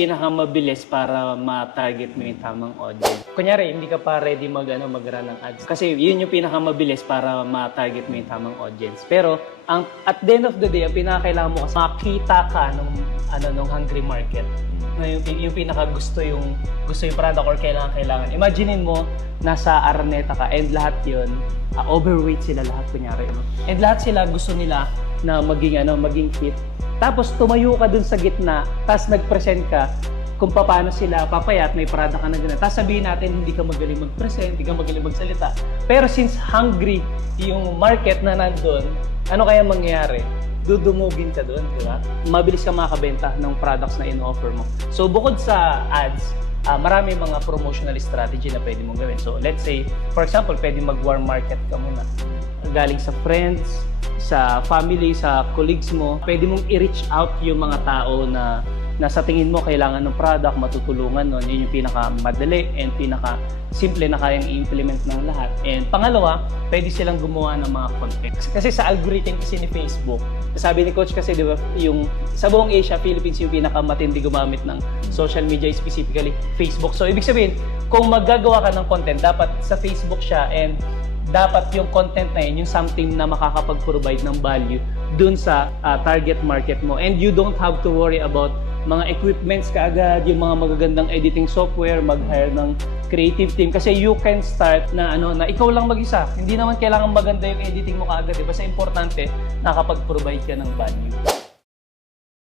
pinakamabilis para ma-target mo yung tamang audience. Kunyari, hindi ka pa ready mag-run ng ads. Kasi yun yung pinakamabilis para ma-target mo yung tamang audience. Pero, at the end of the day, ang pinakakailangan mo kasi makita ka nung hungry market. Na yung pinaka gusto yung product or kailangan. Imaginein mo, nasa Araneta ka and lahat yun, overweight sila lahat kunyari. No? And lahat sila gusto nila na maging fit. Tapos tumayo ka dun sa gitna, tapos nag-present ka kung paano sila papayat, may product ka na gano'n. Tapos sabihin natin, hindi ka magaling mag-present, hindi ka magaling magsalita. Pero since hungry yung market na nandun, ano kaya mangyayari? Dudumugin ka dun, di ba? Mabilis ka makakabenta ng products na in-offer mo. So bukod sa ads, marami mga promotional strategy na pwede mong gawin. So let's say, for example, pwede mag-warm market ka muna. Galing sa friends, sa family, sa colleagues mo, pwede mong i-reach out yung mga tao na sa tingin mo kailangan ng product, matutulungan nun. Yun yung pinaka-madali and pinaka-simple na kayang i-implement ng lahat. And pangalawa, pwede silang gumawa ng mga content. Kasi sa algorithm kasi ni Facebook, sabi ni Coach kasi, di ba, yung sa buong Asia, Philippines yung pinaka-matindi gumamit ng social media, specifically Facebook. So, ibig sabihin, kung maggagawa ka ng content, dapat sa Facebook siya and dapat yung content na yun, yung something na makakapag-provide ng value dun sa target market mo. And you don't have to worry about mga equipments kaagad, yung mga magagandang editing software, mag-hire ng creative team. Kasi you can start na ikaw lang mag-isa. Hindi naman kailangan maganda yung editing mo kaagad. Basta importante, nakapag-provide ka ng value.